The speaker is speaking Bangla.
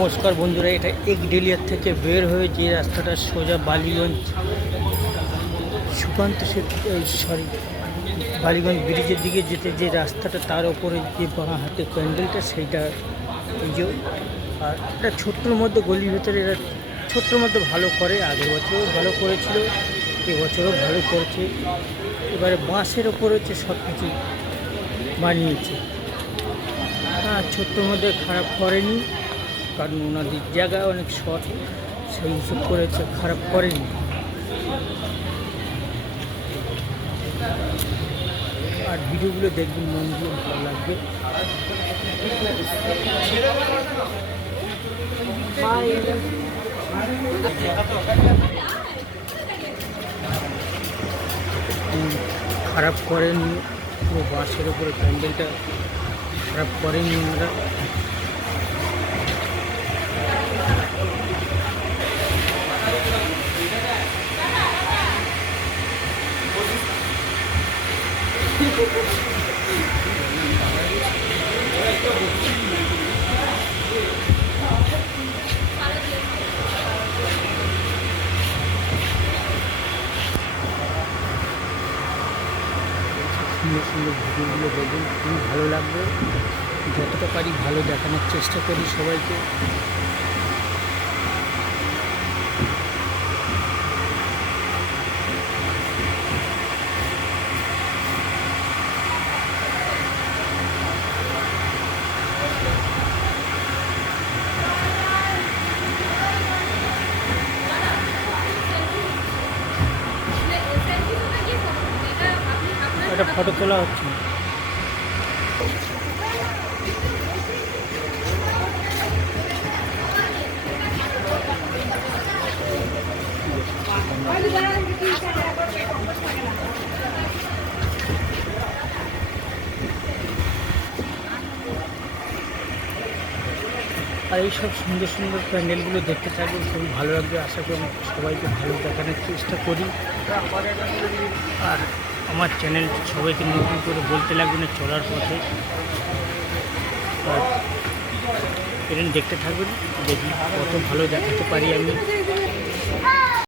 নমস্কার বন্ধুরা, এটা একডেলিয়ার থেকে বের হয়ে যে রাস্তাটা সোজা বালিগঞ্জ সুকান্ত বালিগঞ্জ ব্রিজের দিকে যেতে যে রাস্তাটা, তার ওপরে যে বাঁ হাতে প্যান্ডেলটা, সেইটা এই যে। আর এটা ছোট্টর মধ্যে গলির ভেতরে এরা ছোট্টর মধ্যে ভালো করে, আগের বছরও ভালো করেছিল, এবছরও ভালো করেছে। এবারে বাঁশের ওপর হচ্ছে সব কিছু বানিয়েছে। হ্যাঁ, ছোট্টর মধ্যে খারাপ করেনি, কারণ ওনাদের জায়গা অনেক শর্ট, সেই হিসেব করেছে, খারাপ করেনি। আর ভিডিওগুলো দেখবেন, মন দিয়ে ভালো লাগবে। খারাপ করেনি, পুরো বাঁশের ওপরে প্যান্ডেলটা খারাপ করেনি ওনারা। সুন্দর সুন্দর ভিডিওগুলো দেখবেন, খুবই ভালো লাগবে। যতটা পারি ভালো দেখানোর চেষ্টা করি সবাইকে। একটা ফটো তোলা হচ্ছে। আর এইসব সুন্দর সুন্দর প্যান্ডেলগুলো দেখতে থাকবেন, খুবই ভালো লাগবে। আশা করি সবাইকে ভালো দেখানোর চেষ্টা করি। আর আমার চ্যানেল সবাইকে নতুন করে বলতে লাগবে না চলার পথে। আর এরকম দেখতে থাকবেন, দেখি কত ভালো দেখাতে পারি আমি।